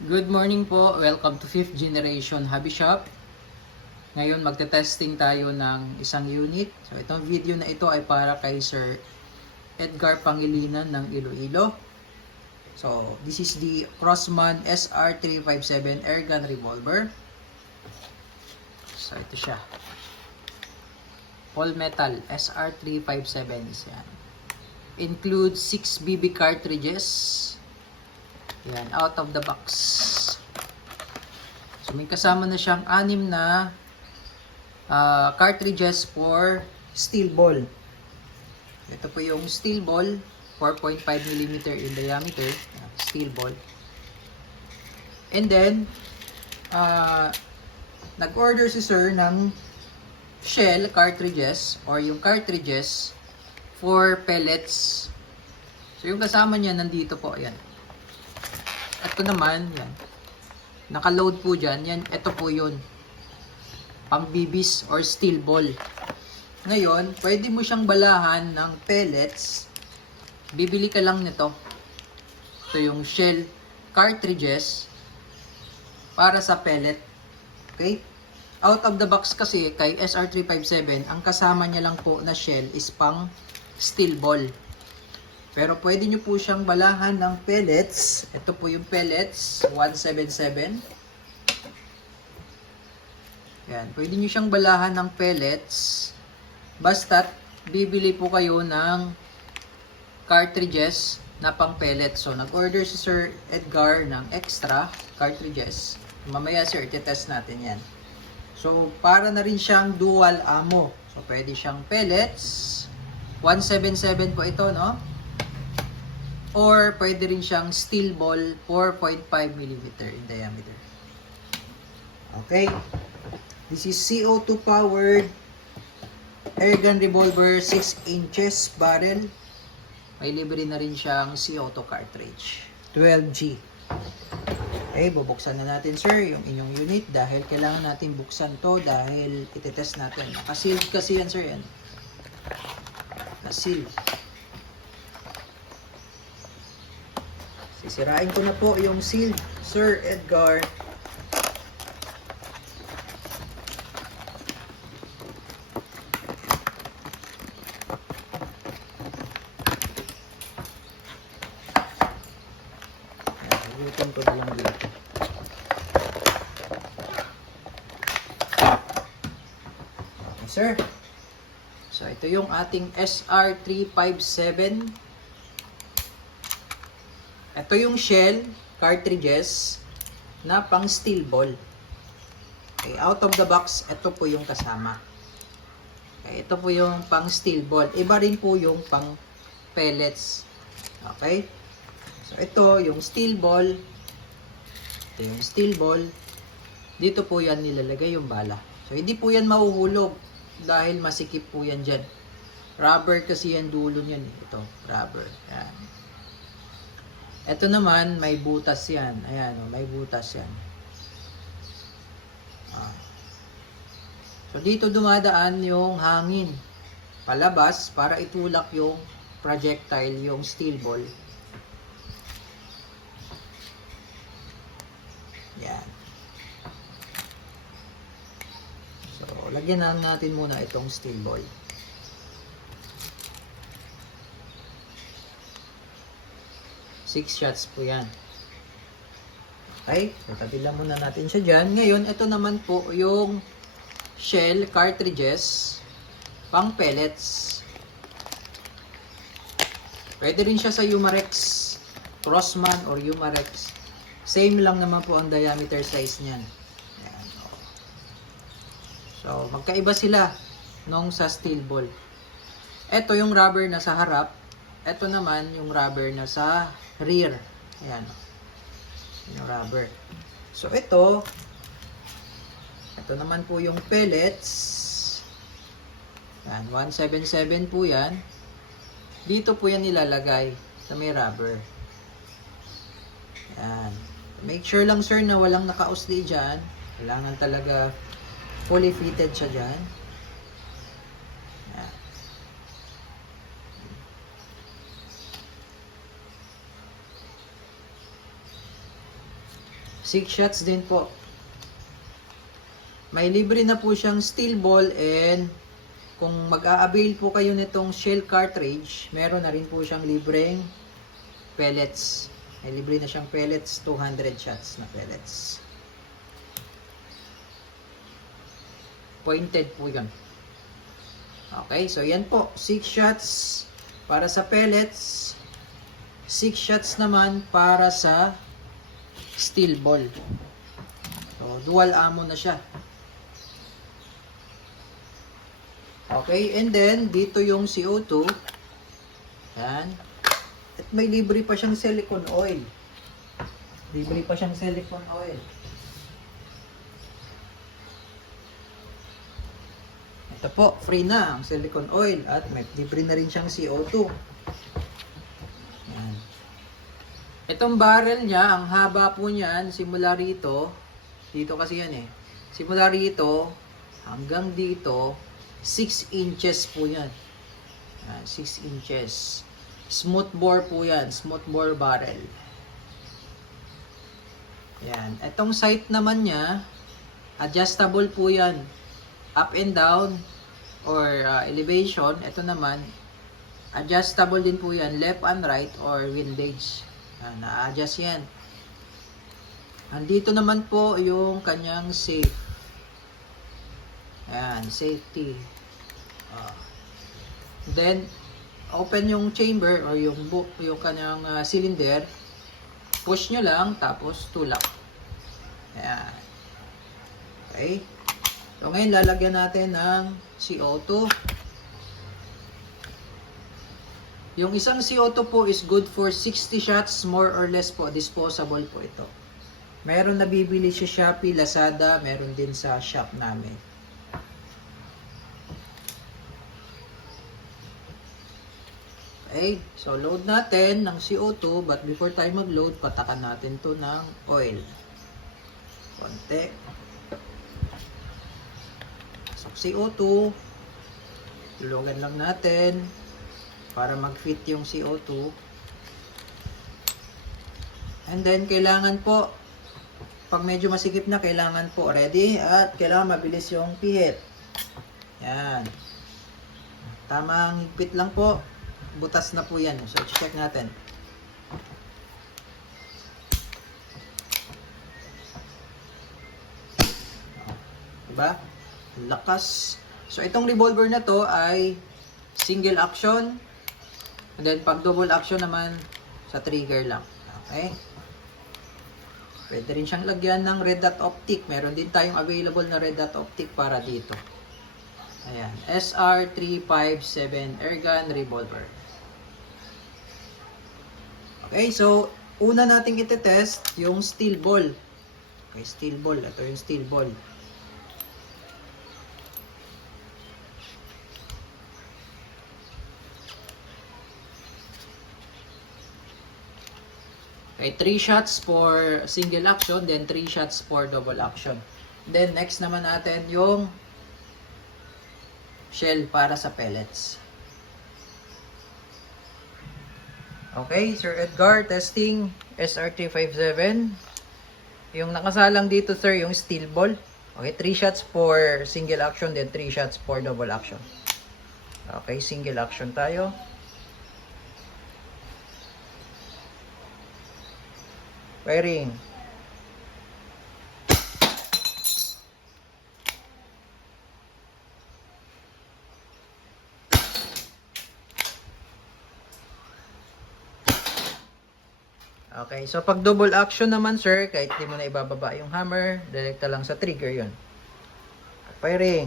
Good morning po. Welcome to 5th Generation Hobby Shop. Ngayon magte-testing tayo ng isang unit. So itong video na ito ay para kay Sir Edgar Pangilinan ng Iloilo. So this is the Crossman SR357 Airgun Revolver. So ito siya. All metal SR357 is yan. Includes 6 BB cartridges. Yan, out of the box. So may kasama na siyang 6 na cartridges for steel ball. Ito po yung steel ball, 4.5 mm in diameter, steel ball. And then, nag-order si sir ng shell cartridges or yung cartridges for pellets. So yung kasama niya nandito po, yan. Ito naman, yan. Naka-load po dyan. Yan, ito po yun. Pang BBs or steel ball. Ngayon, pwede mo siyang balahan ng pellets. Bibili ka lang nito. Ito yung shell cartridges para sa pellet. Okay? Out of the box kasi kay SR357, ang kasama niya lang po na shell is pang steel ball. Pero pwede nyo po siyang balahan ng pellets. Ito po yung pellets, 177. Yan, pwede nyo siyang balahan ng pellets. Basta't bibili po kayo ng cartridges na pang pellets. So nag-order si Sir Edgar ng extra cartridges. Mamaya sir, titest natin yan. So para na rin siyang dual ammo. So pwede siyang pellets. 177 po ito, no? Or pwede rin siyang steel ball 4.5 mm in diameter. Okay. This is CO2 powered airgun revolver, 6 inches barrel. May libre na rin siyang CO2 cartridge, 12G. Okay, bubuksan na natin sir yung inyong unit dahil kailangan natin buksan to dahil itetest natin. Naka-sealed kasi yan sir yan. Na-seal. Sisirain ko na po yung seal, Sir Edgar. Nagugutom ko na lang dito. Okay, sir. So, ito yung ating SR357. Ito yung shell cartridges na pang steel ball. Okay, out of the box, ito po yung kasama. Okay, ito po yung pang steel ball. Iba rin po yung pang pellets. Okay? So ito yung steel ball. Ito yung steel ball. Dito po yan nilalagay yung bala. So hindi po yan mahuhulog dahil masikip po yan dyan. Rubber kasi yan dulo niyan. Ito, rubber. Yan. Ito naman, may butas yan. Ayan, may butas yan. So, dito dumadaan yung hangin. Palabas para itulak yung projectile, yung steel ball. Yan. So, lagyan na natin muna itong steel ball. Six shots po yan. Okay, so tabilan muna natin siya dyan. Ngayon, ito naman po yung shell cartridges pang pellets. Pwede rin siya sa Umarex, Crossman or Umarex. Same lang naman po ang diameter size niyan. Ayan. So, magkaiba sila nung sa steel ball. Ito yung rubber na sa harap. Ito naman yung rubber na sa rear. Ayan. Yung rubber. So, ito naman po yung pellets. Yan, 177 po yan. Dito po yan nilalagay sa may rubber. Yan. Make sure lang sir na walang naka-usli dyan. Kailangan talaga fully fitted siya dyan. Yan. 6 shots din po. May libre na po siyang steel ball, and kung mag-a-avail po kayo nitong shell cartridge, meron na rin po siyang libreng pellets. May libre na siyang pellets, 200 shots na pellets. Pointed po yun. Okay, so yan po. 6 shots para sa pellets. 6 shots naman para sa steel ball. So, dual ammo na siya. Okay, and then, dito yung CO2. Yan. At may libre pa siyang silicone oil. Libre pa siyang silicone oil. Ito po, free na ang silicone oil. At may libre na rin siyang CO2. Yan. Itong barrel niya, ang haba po niyan, simula rito. Dito kasi yan eh. Simula rito, hanggang dito, 6 inches po yan. 6 inches. Smooth bore po yan. Smooth bore barrel. Yan. Itong sight naman niya, adjustable po yan. Up and down or elevation. Ito naman, adjustable din po yan. Left and right or windage. Na-adjust yan. Andito naman po yung kanyang safe. Ayan, safety. Then, open yung chamber or yung kanyang cylinder. Push nyo lang, tapos tulak. Ayan. Okay. So, ngayon lalagyan natin ng CO2. Yung isang CO2 po is good for 60 shots, more or less po. Disposable po ito. Meron nabibili sa Shopee, Lazada, meron din sa shop namin. Okay, so load natin ng CO2, but before tayo mag-load, patakan natin to ng oil. Konti. So CO2, tulugan lang natin para mag-fit yung CO2. And then, kailangan po, pag medyo masikip na, kailangan po ready at kailangan mabilis yung pihit. Yan. Tamang higpit lang po. Butas na po yan. So, check natin. Diba? Lakas. So, itong revolver na to ay single action. And then, pag double action naman, sa trigger lang. Okay? Pwede rin siyang lagyan ng red dot optic. Meron din tayong available na red dot optic para dito. Ayan. SR357 Airgun Revolver. Okay, so una nating ite-test yung steel ball. Okay, steel ball. Ito yung steel ball. Okay, 3 shots for single action, then 3 shots for double action. Then next naman natin yung shell para sa pellets. Okay, Sir Edgar, testing SR357. Yung nakasalang dito, sir, yung steel ball. Okay, 3 shots for single action, then 3 shots for double action. Okay, single action tayo. Firing. Okay, so pag double action naman, sir, kahit di mo na ibababa yung hammer, direkta lang sa trigger yun. Firing.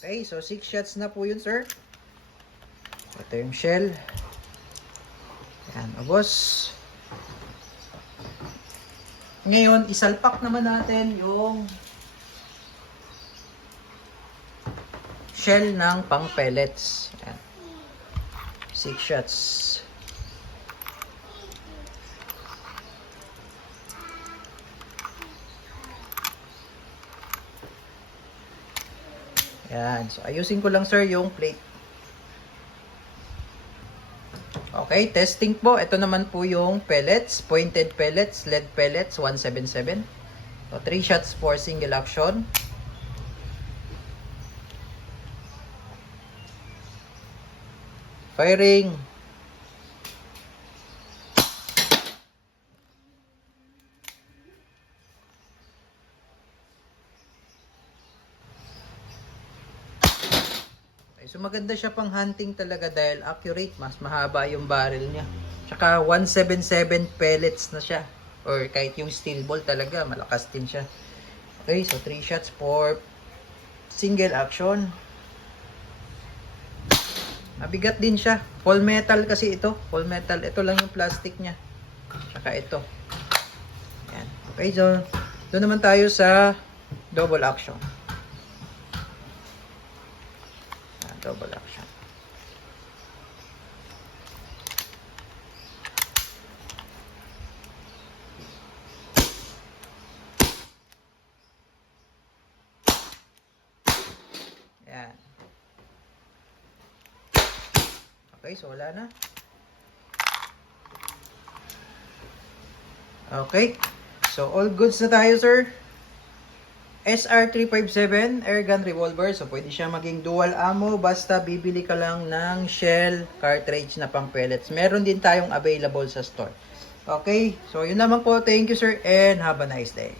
Okay, so 6 shots na po yun, sir. Ito yung shell. Ayan, abos. Ngayon, isalpak naman natin yung shell ng pang pellets. Ayan. 6 shots. Ayan. So, ayusin ko lang, sir, yung plate. Okay, testing po. Ito naman po yung pellets, pointed pellets, lead pellets, 177. So, 3 shots for single action. Firing. So maganda siya pang hunting talaga dahil accurate, mas mahaba yung barrel niya. Tsaka 177 pellets na siya. Or kahit yung steel ball talaga, malakas din siya. Okay, so 3 shots for single action. Mabigat din siya. Full metal kasi ito. Full metal. Ito lang yung plastic niya. Tsaka ito. Yan. Okay, so doon naman tayo sa double action. Double action. Yan. Okay, so wala na. Okay. So all goods na tayo, sir. SR357 airgun revolver. So, pwede siya maging dual ammo basta bibili ka lang ng shell cartridge na pang pellets. Meron din tayong available sa store. Okay? So, yun naman po. Thank you, sir, and have a nice day.